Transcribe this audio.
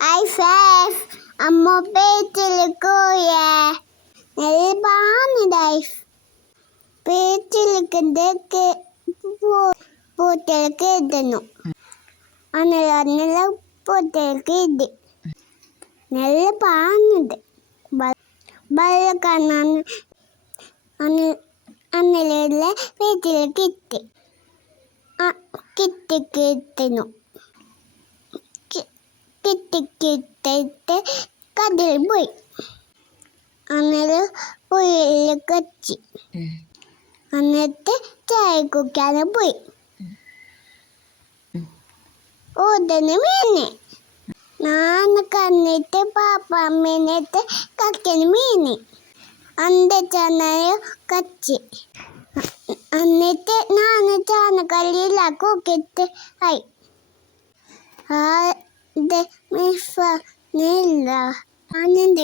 I said, അമ്മ പേച്ചിലിക്കോയേ നെൽപാനിതായി പേച്ചിലിക്ക് പൂത്തലക്ക് ഇടുന്നു അന്നില്ല പൂത്തലക്ക് ഇടി നെല്ല് പാനുണ്ട് ബല്ലക്കാരൻ അന്നിലുള്ള പേച്ചിലേക്ക് കിട്ടിക്കിട്ടുന്നു കിട്ടിക്കിട്ടിട്ട് കടലിൽ പോയി അന്നേരം പുഴയിലേക്ക് വെച്ച് എന്നിട്ട് ചായ കുടിക്കാൻ പോയി ഉടനെ മീനെ ഞാൻ കന്നിട്ട് പാപ്പമ്മേനിട്ട് കക്കന് മീന് അന്റെ ചാനയോ കച്ചി എന്നിട്ട് ഞാൻ ചാനക്കല്ലിലാക്കിട്ട് ആയി മിഫ നീല്ല ആനന്ദ